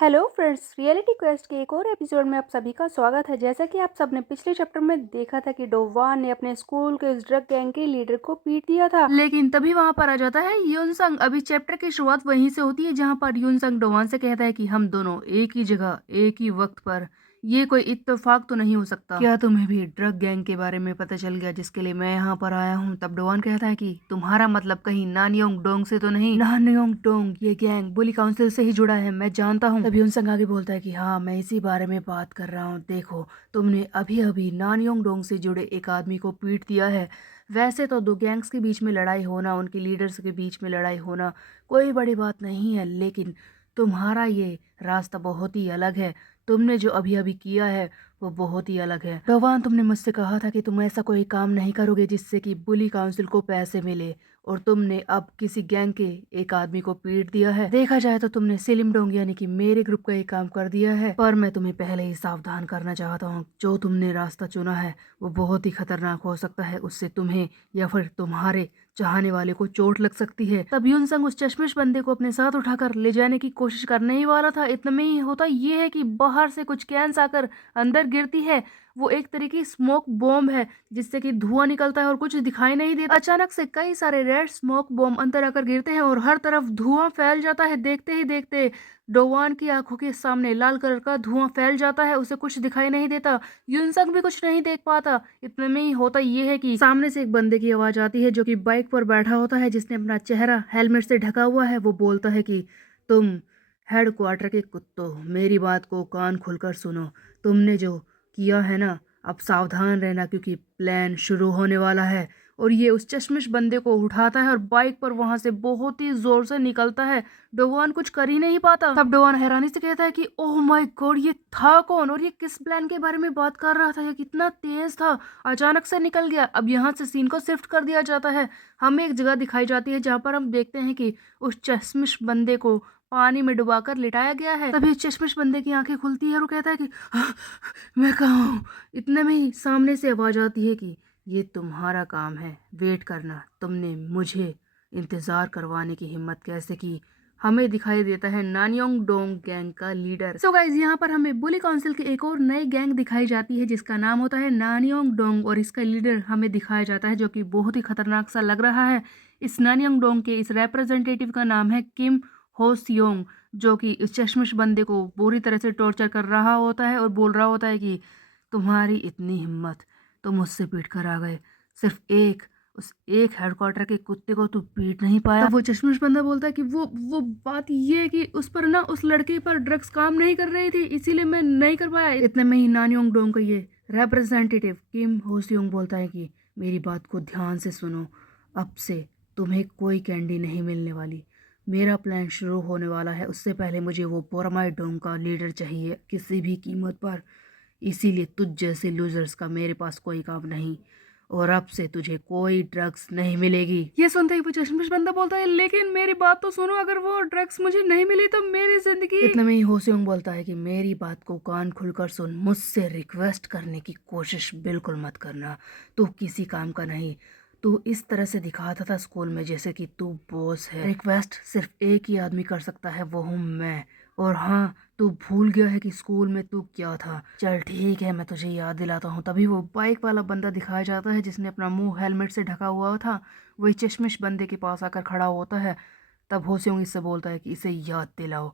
Hello friends, reality quest के एक और एपिसोड में आप सभी का स्वागत है। जैसा कि आप सबने पिछले चैप्टर में देखा था कि डोवान ने अपने स्कूल के उस ड्रग गैंग के लीडर को पीट दिया था, लेकिन तभी वहां पर आ जाता है यूनसंग। अभी चैप्टर की शुरुआत वहीं से होती है जहां पर यूनसंग डोवान से कहता है कि हम दोनों एक ही जगह एक ही वक्त पर, ये कोई इत्तेफाक तो नहीं हो सकता। क्या तुम्हें भी ड्रग गैंग के बारे में पता चल गया जिसके लिए मैं यहाँ पर आया हूँ? तब डोवान कहता है कि तुम्हारा मतलब कहीं नानियोंग डोंग से तो नहीं? नानियोंग डोंग ये गैंग बुली काउंसिल से ही जुड़ा है, मैं जानता हूँ। तभी यूनसंग आगे बोलता है कि हाँ, मैं इसी बारे में बात कर रहा हूँ। देखो, तुमने अभी अभी नानियोंग डोंग से जुड़े एक आदमी को पीट दिया है। वैसे तो दो गैंग्स के बीच में लड़ाई होना, उनके लीडर्स के बीच में लड़ाई होना कोई बड़ी बात नहीं है, लेकिन तुम्हारा ये रास्ता बहुत ही अलग है। तुमने जो अभी अभी किया है वो बहुत ही अलग है। भगवान, तुमने मुझसे कहा था कि तुम ऐसा कोई काम नहीं करोगे जिससे कि बुली काउंसिल को पैसे मिले, और तुमने अब किसी गैंग के एक आदमी को पीट दिया है। देखा जाए तो तुमने सेलिम डोंग यानी कि मेरे ग्रुप का एक काम कर दिया है, पर मैं तुम्हें पहले ही सावधान करना चाहता हूँ। जो तुमने रास्ता चुना है वो बहुत ही खतरनाक हो सकता है, उससे तुम्हें या फिर तुम्हारे चाहने वाले को चोट लग सकती है। तब यूनसंग उस चश्मिश बंदे को अपने साथ उठाकर ले जाने की कोशिश करने ही वाला था। इतने में ही होता ये है कि बाहर से कुछ कैंस आकर अंदर गिरती है। वो एक तरीके की स्मोक बॉम्ब है जिससे कि धुआं निकलता है और कुछ दिखाई नहीं देता। अचानक से कई सारे रेड स्मोक बॉम्ब अंदर आकर गिरते हैं और हर तरफ धुआं फैल जाता है। देखते ही देखते डोवान की आंखों के सामने लाल कलर का धुआं फैल जाता है, उसे कुछ दिखाई नहीं देता। यूनसंग भी कुछ नहीं देख पाता। इतने में ही होता ये है कि सामने से एक बंदे की आवाज आती है जो कि बाइक पर बैठा होता है, जिसने अपना चेहरा हेलमेट से ढका हुआ है। वो बोलता है कि तुम हेडक्वार्टर के कुत्तों, मेरी बात को कान खोलकर सुनो। तुमने जो किया है ना, अब सावधान रहना क्योंकि प्लान शुरू होने वाला है। और ये उस चश्मिश बंदे को उठाता है और बाइक पर वहां से बहुत ही जोर से निकलता है। डोवान कुछ कर ही नहीं पाता। तब डोवान हैरानी से कहता है कि ओह माय गॉड, ये था कौन और ये किस प्लान के बारे में बात कर रहा था? ये कितना तेज था, अचानक से निकल गया। अब यहाँ से सीन को शिफ्ट कर दिया जाता है। हमें एक जगह दिखाई जाती है जहाँ पर हम देखते हैं कि उस चश्मिश बंदे को पानी में डुबाकर लिटाया गया है। तभी चश्मिश बंदे की आंखें खुलती है और वो कहता है कि मैं कहाँ हूँ? इतने में ही सामने से आवाज आती है कि ये तुम्हारा काम है, वेट करना। तुमने मुझे इंतजार करवाने की हिम्मत कैसे की? हमें दिखाई देता है नानियोंग डोंग गैंग का लीडर। सो गाइज, यहाँ पर हमें बुली काउंसिल की एक और नई गैंग दिखाई जाती है जिसका नाम होता है नानियोंग डोंग, और इसका लीडर हमें दिखाया जाता है जो कि बहुत ही खतरनाक सा लग रहा है। इस नानियोंग डोंग के इस रिप्रेजेंटेटिव का नाम है किम हो सियोंग, जो कि इस चश्मिश बंदे को बुरी तरह से टॉर्चर कर रहा होता है और बोल रहा होता है कि तुम्हारी इतनी हिम्मत, तुम मुझसे पीट कर आ गए। सिर्फ उस एक हेडक्वार्टर के कुत्ते को तू पीट नहीं पाया। तब वो चश्मिश बंदा बोलता है कि वो बात ये है कि उस पर ना, उस लड़के पर ड्रग्स काम नहीं कर रही थी, इसीलिए मैं नहीं कर पाया। इतने में ही नानियोंग डोंग का ये रिप्रेजेंटेटिव किम होसियोंग बोलता है कि मेरी बात को ध्यान से सुनो। अब से तुम्हें कोई कैंडी नहीं मिलने वाली। मेरा प्लान शुरू होने वाला है, उससे पहले मुझे वो बोरामाई डोंग का लीडर चाहिए किसी भी कीमत पर। इसीलिए तुझ जैसे लूजर्स का मेरे पास कोई काम नहीं, और अब से तुझे कोई ड्रग्स नहीं मिलेगी। ये सुनते ही वो चश्मिश बंदा बोलता है, लेकिन मेरी बात तो सुनो, अगर वो ड्रग्स मुझे नहीं मिली तो मेरी जिंदगी। इतने में ही होसियोंग बोलता है कि मेरी बात को कान खुलकर सुन, मुझसे रिक्वेस्ट करने की कोशिश बिल्कुल मत करना। तू किसी काम का नहीं। तू इस तरह से दिखाता था स्कूल में जैसे कि तू बॉस है। रिक्वेस्ट सिर्फ एक ही आदमी कर सकता है, वो हूँ मैं। और हाँ, तू भूल गया है कि स्कूल में तू क्या था? चल ठीक है, मैं तुझे याद दिलाता हूँ। तभी वो बाइक वाला बंदा दिखाया जाता है जिसने अपना मुंह हेलमेट से ढका हुआ था, वही चश्मिश बंदे के पास आकर खड़ा होता है। तब होसियोंग इससे बोलता है कि इसे याद दिलाओ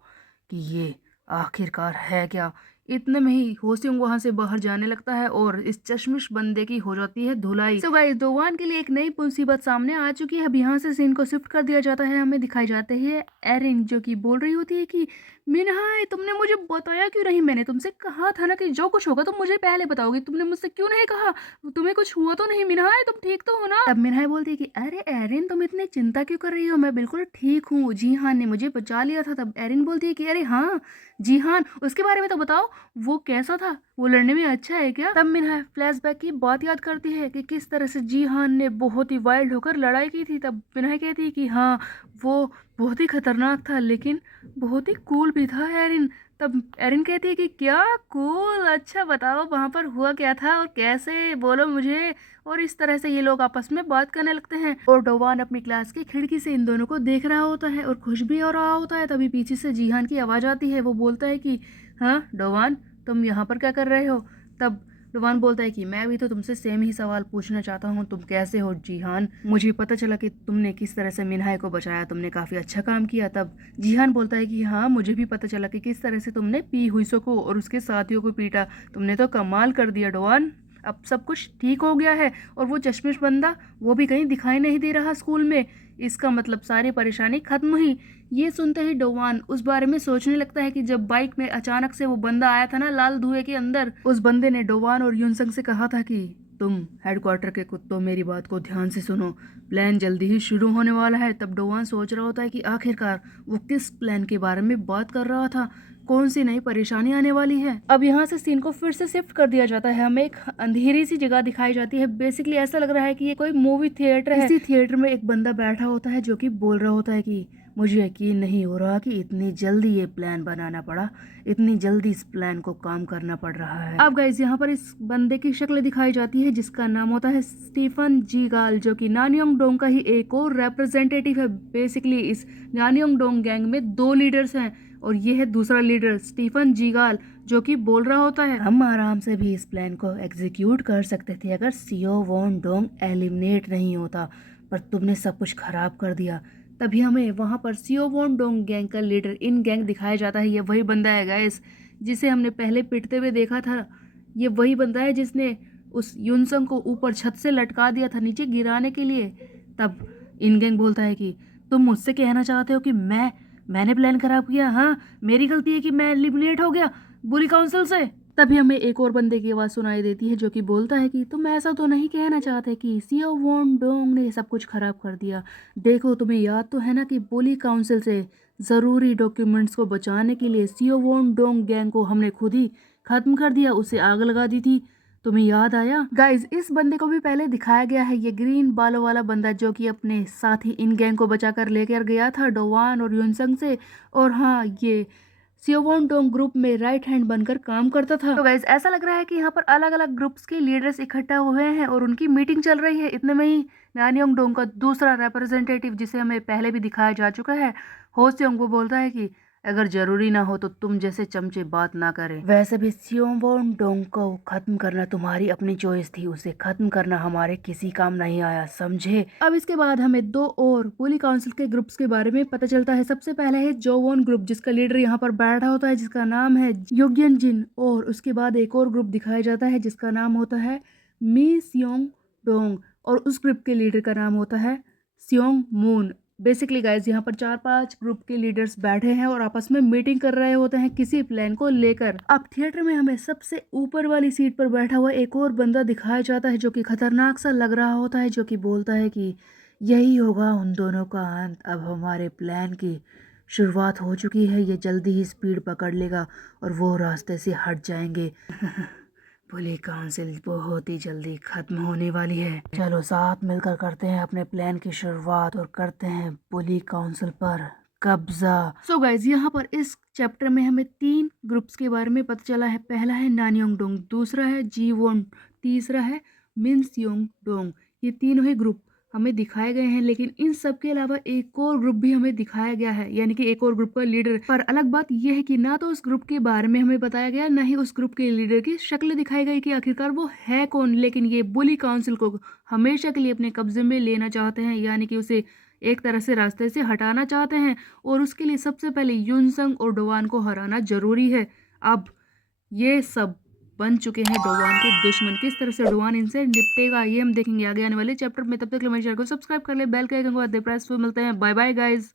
कि ये आखिरकार है क्या। इतने में ही होसियोंग वहां से बाहर जाने लगता है और इस चश्मिश बंदे की हो जाती है धुलाई। सो गाइस, डोवान के लिए एक नई मुसीबत सामने आ चुकी है। अब यहाँ से सीन को शिफ्ट कर दिया जाता है। हमें दिखाई जाते हैं एरिन, जो कि बोल रही होती है कि मिनहाय, तुमने मुझे बताया क्यों नहीं? मैंने तुमसे कहा था ना कि जो कुछ होगा तुम मुझे पहले बताओगे, तुमने मुझसे क्यों नहीं कहा? तुम्हें कुछ हुआ तो नहीं मिनहाय? तुम ठीक तो हो ना? तब मिनहाय बोलती है कि अरे एरिन, तुम इतनी चिंता क्यों कर रही हो? मैं बिल्कुल ठीक हूँ, जी हाँ ने मुझे बचा लिया था। तब एरिन बोलती है कि अरे हाँ जी हाँ, उसके बारे में तो बताओ। वो कैसा था, वो लड़ने में अच्छा है क्या? तब मिनहा फ्लैशबैक की बात याद करती है कि किस तरह से जीहान ने बहुत ही वाइल्ड होकर लड़ाई की थी। तब मिनहा कहती है कि हाँ, वो बहुत ही खतरनाक था लेकिन बहुत ही कूल भी था एरिन। तब एरिन कहती है कि क्या कूल, अच्छा बताओ वहां पर हुआ क्या था और कैसे, बोलो मुझे। और इस तरह से ये लोग आपस में बात करने लगते हैं और डोवान अपनी क्लास की खिड़की से इन दोनों को देख रहा होता है और खुश भी हो रहा होता है। तभी पीछे से जीहान की आवाज आती है। वो बोलता है कि हाँ डोवान, तुम यहाँ पर क्या कर रहे हो? तब डोवान बोलता है कि मैं भी तो तुमसे सेम ही सवाल पूछना चाहता हूँ, तुम कैसे हो जीहान? मुझे पता चला कि तुमने किस तरह से मिनहाय को बचाया, तुमने काफी अच्छा काम किया। तब जीहान बोलता है कि हाँ, मुझे भी पता चला कि किस तरह से तुमने पी हुईसो को और उसके साथियों को पीटा, तुमने तो कमाल कर दिया डोवान। अब सब कुछ ठीक हो गया है और वो चश्मिश बंदा वो भी कहीं दिखाई नहीं दे रहा स्कूल में, इसका मतलब सारी परेशानी खत्म हुई। ये सुनते ही डोवान उस बारे में सोचने लगता है कि जब बाइक में अचानक से वो बंदा आया था ना लाल धुएं के अंदर, उस बंदे ने डोवान और युनसंग से कहा था कि तुम हेडक्वार्टर के कुत्तों मेरी बात को ध्यान से सुनो, प्लान जल्दी ही शुरू होने वाला है। तब डोवान सोच रहा होता है कि आखिरकार वो किस प्लान के बारे में बात कर रहा था, कौन सी नई परेशानी आने वाली है। अब यहाँ से सीन को फिर से शिफ्ट कर दिया जाता है, हमें एक अंधेरी सी जगह दिखाई जाती है। बेसिकली ऐसा लग रहा है कि ये कोई मूवी थिएटर है। इसी थिएटर में एक बंदा बैठा होता है जो कि बोल रहा होता है कि मुझे यकीन नहीं हो रहा कि इतनी जल्दी ये प्लान बनाना पड़ा, इतनी जल्दी इस प्लान को काम करना पड़ रहा है। अब गाइस यहाँ पर इस बंदे की शक्ल दिखाई जाती है जिसका नाम होता है स्टीफन जीगाल, जो कि नानयोंगडोंग का ही एक और रिप्रेजेंटेटिव है। बेसिकली इस नानयोंगडोंग गैंग में 2 लीडर्स हैं और ये है दूसरा लीडर स्टीफन जीगाल, जो कि बोल रहा होता है हम आराम से भी इस प्लान को एग्जीक्यूट कर सकते थे अगर सियो वॉन डोंग एलिमिनेट नहीं होता, पर तुमने सब कुछ खराब कर दिया। तभी हमें वहां पर सियो वॉन डोंग गैंग का लीडर इन गैंग दिखाया जाता है। ये वही बंदा है गाइस जिसे हमने पहले पिटते हुए देखा था। ये वही बंदा है जिसने उस युनसंग को ऊपर छत से लटका दिया था नीचे गिराने के लिए। तब इन गैंग बोलता है कि तुम मुझसे कहना चाहते हो कि मैंने प्लान खराब किया? हाँ, मेरी गलती है कि मैं एलिमिनेट हो गया बुरी काउंसिल से। तभी हमें एक और बंदे की आवाज सुनाई देती है जो कि बोलता है कि तुम ऐसा तो नहीं कहना चाहते कि सियो वॉन डोंग ने सब कुछ खराब कर दिया? देखो, तुम्हें याद तो है ना कि बुली काउंसिल से जरूरी डॉक्यूमेंट्स को बचाने के लिए सियो वॉन डोंग गैंग को हमने खुद ही खत्म कर दिया, उसे आग लगा दी थी। तुम्हें याद आया? गाइज, इस बंदे को भी पहले दिखाया गया है, ये ग्रीन बालों वाला बंदा जो कि अपने साथ ही इन गैंग को बचाकर लेकर गया था डोवान और युनसंग से। और हाँ, ये सियोवॉन डोंग ग्रुप में राइट हैंड बनकर काम करता था। तो गाइज, ऐसा लग रहा है कि यहाँ पर अलग अलग ग्रुप्स के लीडर्स इकट्ठा हुए हैं और उनकी मीटिंग चल रही है। इतने में ही नानयोंग डोंग का दूसरा रिप्रेजेंटेटिव, जिसे हमें पहले भी दिखाया जा चुका है, हो सियोंग, वो बोलता है कि अगर जरूरी ना हो तो तुम जैसे चमचे बात ना करें। वैसे भी सियोवॉन डोंग को खत्म करना तुम्हारी अपनी चॉइस थी, उसे खत्म करना हमारे किसी काम नहीं आया, समझे? अब इसके बाद हमें 2 और पुली काउंसिल के ग्रुप्स के बारे में पता चलता है। सबसे पहले है जोवोन ग्रुप, जिसका लीडर यहाँ पर बैठा होता है जिसका नाम है योग्यन जिन। और उसके बाद एक और ग्रुप दिखाया जाता है जिसका नाम होता है मी सियोंग डोंग और उस ग्रुप के लीडर का नाम होता है सियोंग मून। बेसिकली गाइज, यहाँ पर 4-5 ग्रुप के लीडर्स बैठे हैं और आपस में मीटिंग कर रहे होते हैं किसी प्लान को लेकर। अब थिएटर में हमें सबसे ऊपर वाली सीट पर बैठा हुआ एक और बंदा दिखाया जाता है जो कि खतरनाक सा लग रहा होता है, जो कि बोलता है कि यही होगा उन दोनों का अंत, अब हमारे प्लान की शुरुआत हो चुकी है, ये जल्दी ही स्पीड पकड़ लेगा और वो रास्ते से हट जाएंगे। पुलिस काउंसिल बहुत ही जल्दी खत्म होने वाली है, चलो साथ मिलकर करते हैं अपने प्लान की शुरुआत और करते हैं पुलिस काउंसिल पर कब्जा। सो गाइज, यहाँ पर इस चैप्टर में हमें 3 ग्रुप्स के बारे में पता चला है। पहला है नानयोंगडोंग, दूसरा है जीवोन, तीसरा है मिनसियोंगडोंग। ये तीनों ही ग्रुप हमें दिखाए गए हैं, लेकिन इन सब के अलावा एक और ग्रुप भी हमें दिखाया गया है, यानी कि एक और ग्रुप का लीडर। पर अलग बात यह है कि ना तो उस ग्रुप के बारे में हमें बताया गया, ना ही उस ग्रुप के लीडर की शक्ल दिखाई गई कि आखिरकार वो है कौन। लेकिन ये बुली काउंसिल को हमेशा के लिए अपने कब्जे में लेना चाहते हैं, यानी कि उसे एक तरह से रास्ते से हटाना चाहते हैं। और उसके लिए सबसे पहले युनसंग और डोवान को हराना जरूरी है। अब ये सब बन चुके हैं डोवान के दुश्मन, किस तरह से डोवान इनसे निपटेगा ये हम देखेंगे आगे आने वाले चैप्टर में। तब तक के लिए मेरे चैनल को सब्सक्राइब कर ले, बेल के आइकन को दे प्रेस। मिलते हैं, बाय बाय गाइज।